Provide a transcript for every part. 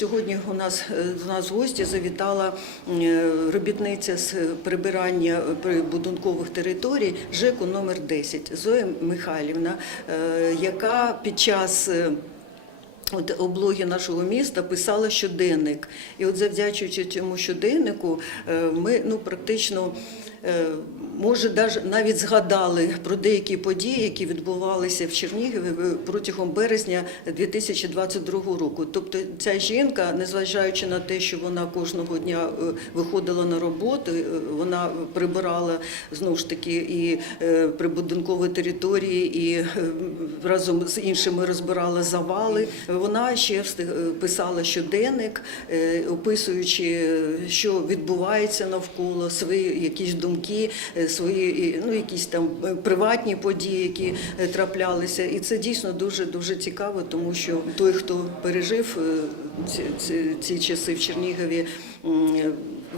Сьогодні у нас е, до нас гості завітала е, робітниця з прибирання прибудинкових територій ЖЕКу номер 10 Зоя Михайлівна, е, яка під час е, От облоги нашого міста писала щоденник, і от завдячуючи цьому щоденнику, е, ми ну практично. Е, Може, навіть згадали про деякі події, які відбувалися в Чернігові протягом березня 2022 року. Тобто ця жінка, незважаючи на те, що вона кожного дня е, виходила на роботу, е, вона прибирала знову ж таки і прибудинкові території, і разом з іншими розбирала завали. Вона ще писала щоденник, описуючи, що відбувається навколо, свої якісь думки, е, свої ну, якісь там е, приватні події, які е, траплялися. І це дійсно дуже дуже цікаво, тому що той, хто пережив ці, ці, ці часи в Чернігові.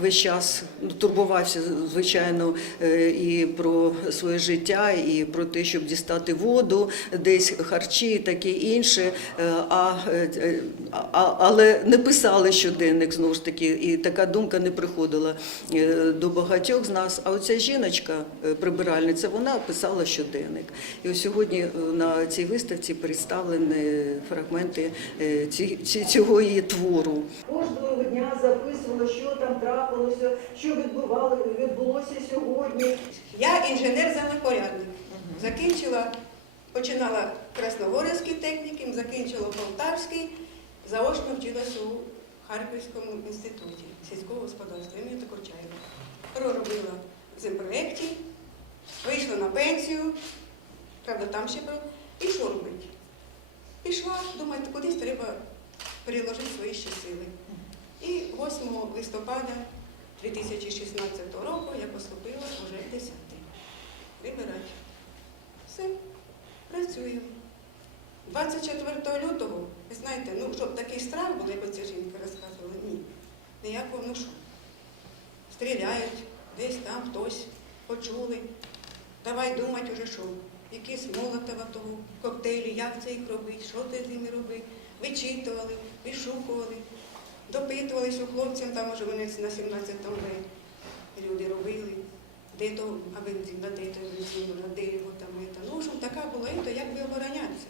Весь час турбувався, звичайно, е, і про своє життя, і про те, щоб дістати воду, десь харчі таке інше. Е, А, е, а, але не писали щоденник знову ж таки, і така думка не приходила до багатьох з нас. А оця жіночка, прибиральниця, вона писала щоденник. І ось сьогодні на цій виставці представлені фрагменти цього її твору. Кожного дня записувала, що там трапилося, що відбувало, відбулося сьогодні. Я інженер землепорядник. Закінчила, починала Красногорівський технікум, закінчила Полтавський, заочно вчилася у Харківському інституті сільського господарства імені Токорчаєва. Проробила земпроєкті, вийшла на пенсію, правда, там ще про. І що робити? Пішла, думаю, кудись треба переложити свої ще сили. І 8 листопада 2016 року я поступила вже в 10 Вибирати. Все, працюємо. 24 лютого, ви знаєте, ну, щоб такий страх був, як оця жінка розказувала, ні. Ніякого, ну що. Стріляють, десь там хтось почули. Давай думати уже що. Якісь молотова того, коктейлі, як це їх робити, що це з ними робити. Вичитували, вишукували, допитувалися у хлопців, там може вони на 17-му люди робили. Де то, бензин, де то бензин, де його там, і. Ну, общем, така була, то як би оборонятися.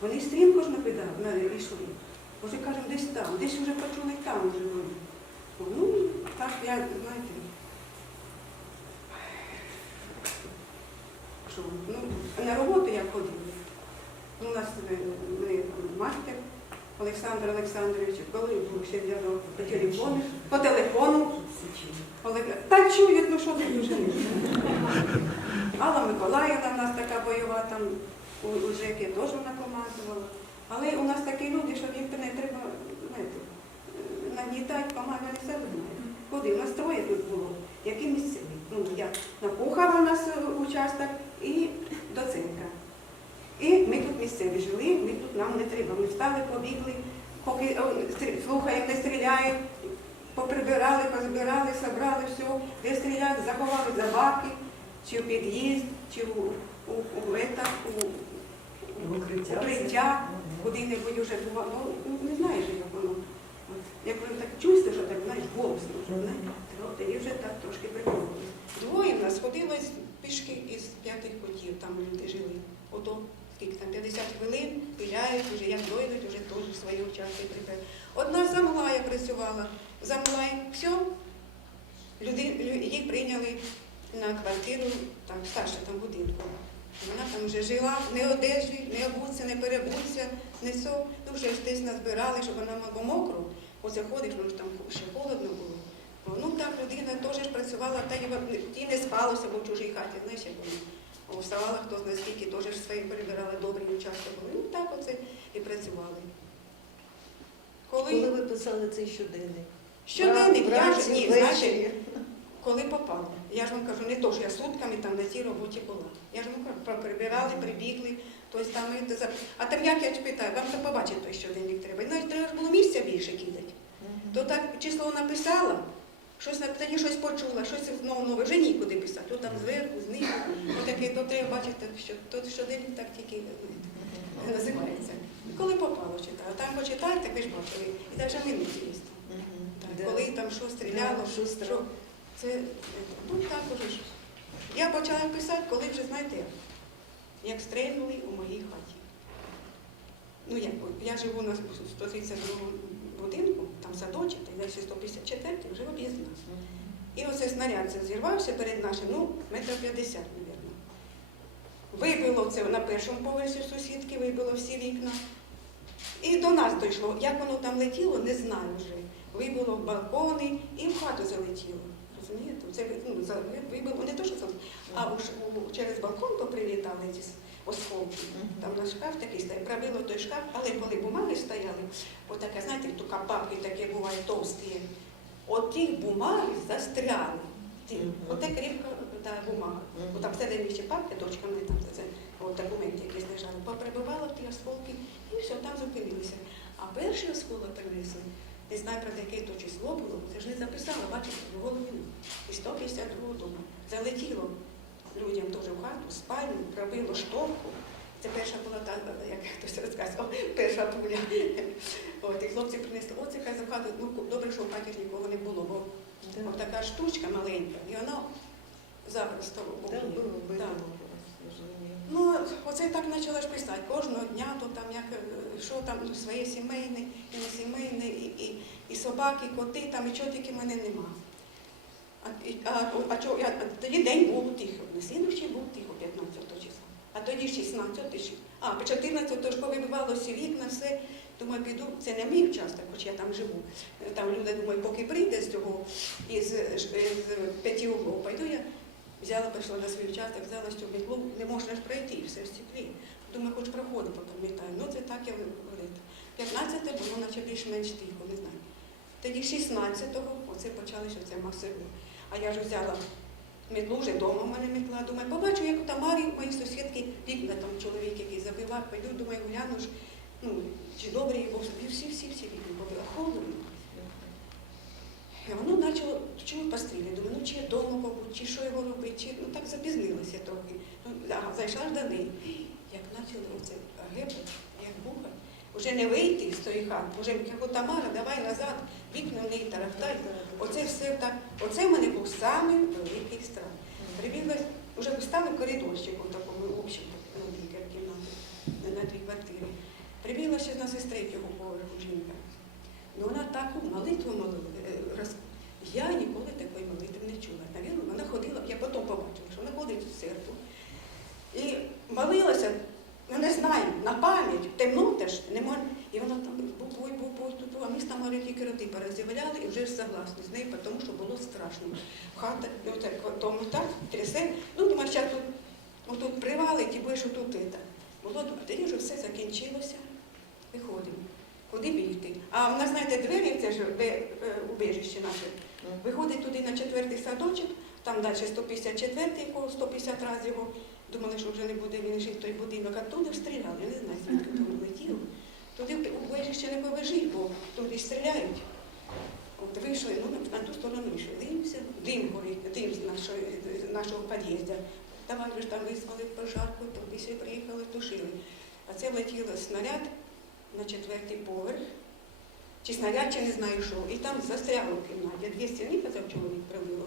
Вони стрімко ж нападали, йшли. Може, кажемо, десь там, десь вже почули там вже вони. Ну, так я, знаєте, що, ну, на роботу я ходила. Ну, у нас е, мастер Олександр Олександрович, коли був ще по телефону, по телефону. Та чують, ну що ти дуже Алла Миколаївна в нас така бойова там у, у ЖЕКі теж вона командувала. Але у нас такі люди, що їх не треба знаєте, нагнітати, помагати, все знають. Куди? У нас троє тут було. Які місцеві? Ну, я Напухава у нас е, участок і доценка. І ми тут місцеві жили, ми тут нам не треба. Ми встали, побігли, поки слухаємо, не стріляють, поприбирали, позбирали, собрали все, де стріляють, заховали за баки, чи в під'їзд, чи у, у, у, ета, у, у укриття, куди-небудь вже бувало. Ну, не знаєш, як воно. От, як воно так чуєте, що так, знаєш, знаєте, то тоді вже так трошки приколились. Двоє в нас ходило з- пішки із п'ятих котів, там люди жили. Ото скільки там 50 хвилин, пиляють, вже як дойдуть, вже теж свої участки припевнюють. Одна замлая працювала. Замлай, все, люди, її прийняли на квартиру, там старше там будинку. Вона там вже жила, не одежі, не обуться, не перебуться, не со. Ну вже ж десь назбирали, щоб вона мала мокру. Оце ходиш, воно ж там ще холодно було. Ну так людина теж працювала, та й не спалося, бо в чужій хаті, знаєш, як воно. Вставала хто знає скільки, теж свої перебирали добрі участки були. Ну так оце і працювали. Коли Коли ви писали цей щоденник? щоденник, я ж ні, знаєте, коли попало. Я ж вам кажу, не то, що я сутками там на цій роботі була. Я ж вам кажу, прибирали, прибігли, тобто там і за- А там як я ж питаю, вам то побачити той щоденник треба. І навіть треба ж було місця більше кидати. То так число написала, щось на тоді щось почула, щось знову нове, вже нікуди писати. То там знизу, отаке, то треба бачити, що то щоденник так тільки називається. Коли попало читаю. Там почитайте, ви ж бачили, і навіть минуті є. Так, Коли там що стріляло, що що, це е, ну також. ж. Я почала писати, коли вже знаєте, як стрельнули у моїй хаті. Ну як, я живу на 132 будинку, там садочок, і далі 154 вже об'їзна. І оцей снаряд це зірвався перед нашим, ну, метрів 50, мабуть. Вибило це на першому поверсі сусідки, вибило всі вікна. І до нас дійшло. Як воно там летіло, не знаю вже. Вибило балкони і в хату залетіло. Розумієте? Це ну, вибило не то, що це, а уж через балкон поприлітали ці осколки. Там на шкаф такий стояв, пробило той шкаф, але коли бумаги стояли, отаке, знаєте, то папки такі бувають товсті. От тих бумаги застряли. Ті, Оте кріпка та бумага. Бо там всередині ще папки, дочка мене там це, от документи якісь лежали. Поприбивало ті осколки і все, там зупинилися. А перший осколок принесли, не знаю, про яке то число було, це ж не записала, бачите, в голові. І 152 дому. Залетіло людям теж в хату, в спальню, пробило шторку. Це перша була та, як хтось розказував, перша пуля. От, і хлопці принесли, оце хай за хату, ну добре, що в хаті ж нікого не було, бо така штучка маленька, і вона зараз боку. було би Так. зрозуміло. Ну, оце так почала ж писати. Кожного дня то там як е, що там ну, своє сімейне, і не сімейне, і, і, і собаки, і коти, там і чого тільки в мене нема. А, і- а, а, чого, я, а тоді день був тихо. На слідуючий був тихо 15 числа. А тоді 16 ще. А, по 14 то ж повибивало всі вікна, все. Думаю, піду, це не мій участок, хоч я там живу. Е, Там люди думають, поки прийде з цього із, е, з п'яти углов, пойду я взяла, пішла на свій участок, взяла цю метлу, не можна ж пройти, все в стеклі. Думаю, хоч проходи попам'ятаю. Ну це так я говорю. 15 було наче більш-менш тихо, не знаю. Тоді 16-го оце почалося це масиво. А я ж взяла метлу, вже вдома в мене метла. Думаю, побачу, як у Тамарі, мої сусідки, вікна там чоловік, який забивав, пойду, думаю, гляну ж, ну, чи добрі, бо всі-всі-всі вікна побила. Холодно. І воно почало чую постріли. Думаю, ну чи я вдома побудь, чи що його робити, чи ну так запізнилася трохи. Ну, ага, зайшла ж до неї. Як почали оце гепати, як буха. Уже не вийти з тої хати, вже як Тамара, давай назад, вікна в неї тарахтай. Оце все так. Оце в мене був самий великий страх. Прибігла, вже стали в такому общому, на на дві квартири. Прибігла ще з третього поверху жінка. Ну вона таку молитву молила. е, Я ніколи такої молитви не чула. Навірно, вона ходила, я потім побачила, що вона ходить у церкву. І молилася, ну не знаю, на пам'ять, темно теж, нема. І вона там був бой, був бой, тут, а ми ж там тільки роти порозявляли і вже согласні з нею, тому що було страшно. Хата, ну так, тому так, трясе. Ну, думаю, зараз тут, отут привалить і будеш отут. Було, тоді вже все закінчилося. Виходимо. Куди бігти? А в нас, знаєте, двері, це ж де, е, убіжище наше. Виходить туди на четвертий садочок, там далі 154, якого 150 разів його. Думали, що вже не буде він жити той будинок, а туди ж стріляли, я не знаю, звідки то летіло. Туди убіжище не побежить, бо туди стріляють. От вийшли, ну на ту сторону вийшли. Дивимося, дим горить, дим з нашого, нашого під'їзду. Давай вже там визвали пожарку, то після приїхали, тушили. А це летіло снаряд на четвертий поверх. Чи снаряд, чи не знаю що. І там застряло в кімнаті. Дві стіни, казав чоловік пробило.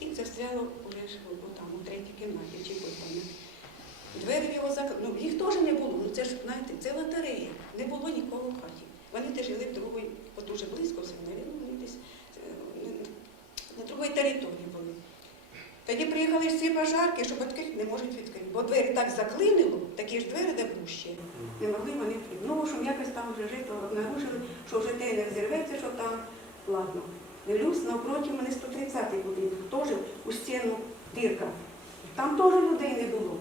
І застряло уже ж там, у третій кімнаті, чи там. Двері його закрили. Ну, їх теж не було. Ну це ж, знаєте, це лотерея. Не було нікого в хаті. Вони теж жили в другій, от дуже близько, все, навіть, вони десь е, на другій території були. Приїхали всі пожарки, що батьки не можуть відкрити. Бо двері так заклинило, такі ж двері, де бущі. Не могли вони відкрити. Ну, общем, якось там вже жито обнаружили, що вже те не взірветься, що там, ладно. Дивлюсь, навпроти мене 130-й будинок, теж у стіну дирка. Там теж людей не було.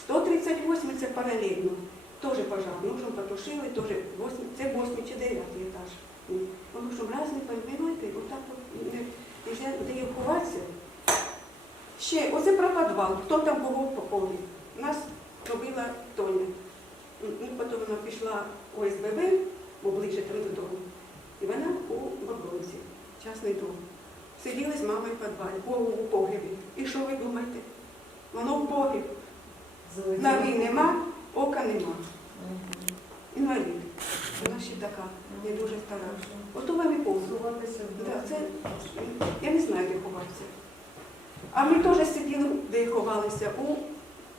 138 це паралельно. Теж пожар. Ну, що потушили, теж 8, це 8 чи 9 етаж. Ну, що раз не поймете, отак от не, вже де ховатися. Ще, оце про підвал. Хто там був по полі? Нас робила Тоня. Ну, потім вона пішла у ОСББ, бо ближче там додому. І вона у Бобровці, частний дом. Сиділи з мамою в підвалі, о, у погребі. І що ви думаєте? Воно в погріб. Ноги нема, ока нема. Інвалід. Вона ще така, не дуже стара. Ото вам і повзувалися. Да, це, я не знаю, де ховатися. А ми теж сиділи, де ховалися, у,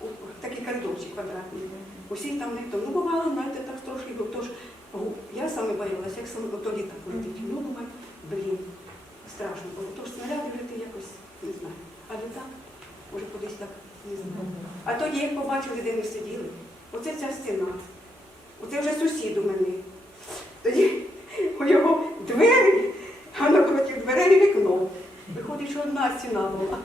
у такий коридорчик квадратний. Усі там ніхто. Ну, бувало, знаєте, так трошки, бо тож, я саме боялася, як саме ото літа полетить. Ну, думаю, блін, страшно було. Тож снаряди лети якось, не знаю. А літак, може кудись так, не знаю. А тоді, як побачили, де ми сиділи, оце ця стіна. Оце вже сусід у мене. Тоді у його двері, а напроти дверей вікно. Виходить, що одна стіна була.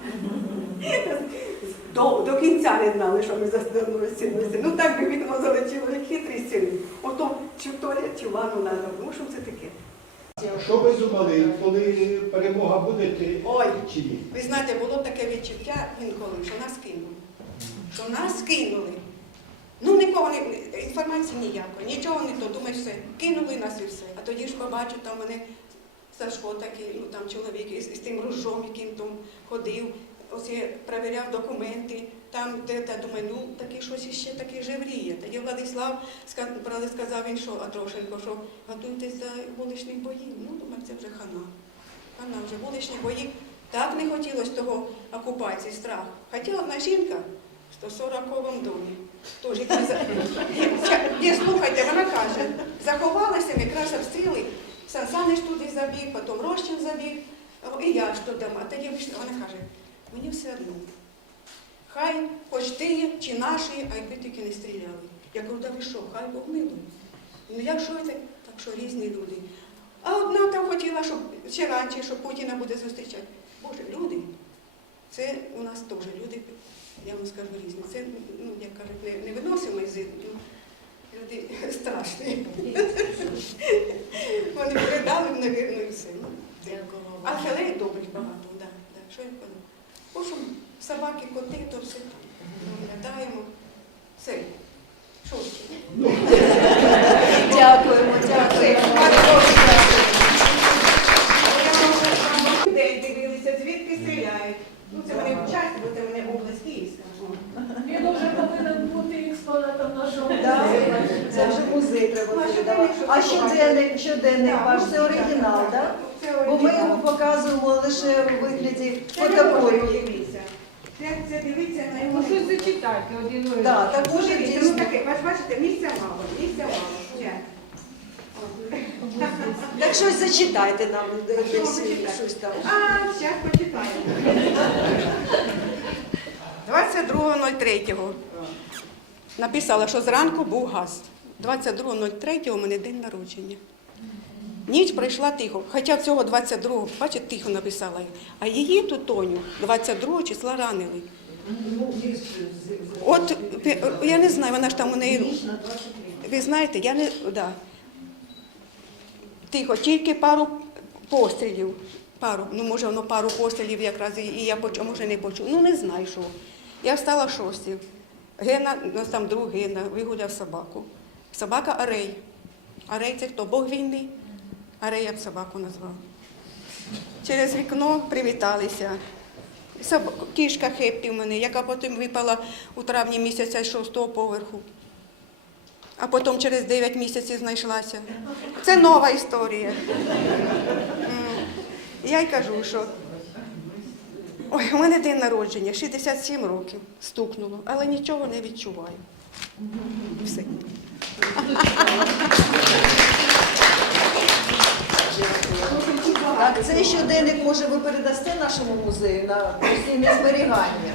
До, до кінця не знали, що ми за стіною стіною. Ну так би вікно залетіло, як хитрий стіни. Ото чи в туалет, чи в ванну треба. Ну що це таке? Що ви думали, коли перемога буде ти Ой, чи ні? ви знаєте, було таке відчуття інколи, що нас кинули. Що нас кинули. Ну нікого не інформації ніякої, нічого не то. Думаєш, все, кинули нас і все. А тоді ж побачу, там мене Сашко такий, ну там чоловік із, із тим ружом, яким там ходив, ось я перевіряв документи, там, де та думаю, ну таке щось іще таке жевріє. Тоді Владислав сказав він, що Атрошенко, що готуйтесь до вуличних боїв. Ну, думаю, це вже хана. Хана вже вуличні бої. Так не хотілося того окупації, страх. Хоча одна жінка в 140-му домі. За- Ні, слухайте, вона каже, заховалися, якраз обстріли, Сан Санич туди забіг, потім Рощин забіг, і я ж туди. А тоді вийшла, вона каже, мені все одно. Хай хоч ти чи наші, а якби тільки не стріляли. Я кажу, да ви що, хай Бог милує. Ну як що це? Так що різні люди. А одна там хотіла, щоб ще раніше, що Путіна буде зустрічати. Боже, люди, це у нас теж люди, я вам скажу різні. Це, ну, як кажуть, не, не виносимо із ну, люди страшні. Вони передали, навірно, і все. А хелей добрих багато, да, да. Що я кажу? Бо собаки, коти, то все. Доглядаємо. Все. Що ще? Дякуємо, дякуємо. Людей дивилися, звідки стріляють. Ну, це вони вчать, бо це мене область Київська. Він вже повинен бути експонатом нашого музею. Це вже музей треба Ну, а щоденник, що щоденник, ваш, ну, це оригінал, так? Бо ми його показуємо лише у вигляді фотокопії. Це, дивиться на Ну його. щось зачитайте один. Так, так Ну, може дивіться, ну дійсно. таке, бач- бачите, місця мало, місця мало. Так щось зачитайте нам десь щось там. А, зараз почитаємо. 22.03 написала, що зранку був газ. 22.03 у мене день народження. Ніч пройшла тихо, хоча всього 22-го, бачите, тихо написала. А її ту Тоню 22 числа ранили. От я не знаю, вона ж там у неї. Ви знаєте, я не. Да. Тихо, тільки пару пострілів. Пару, ну може воно пару пострілів якраз і, я почув, може не почув. Ну не знаю що. Я встала в шостій. Гена, у нас там друг Гена, вигуляв собаку. Собака Арей. Арей це хто? Бог війни. Арей я б собаку назвав. Через вікно привіталися. Кішка Хеппі в мене, яка потім випала у травні місяця з шостого поверху. А потім через 9 місяців знайшлася. Це нова історія. Я й кажу, що ой, у мене день народження, 67 років стукнуло, але нічого не відчуваю. Все. Так, цей щоденник може ви передасте нашому музею на постійне зберігання.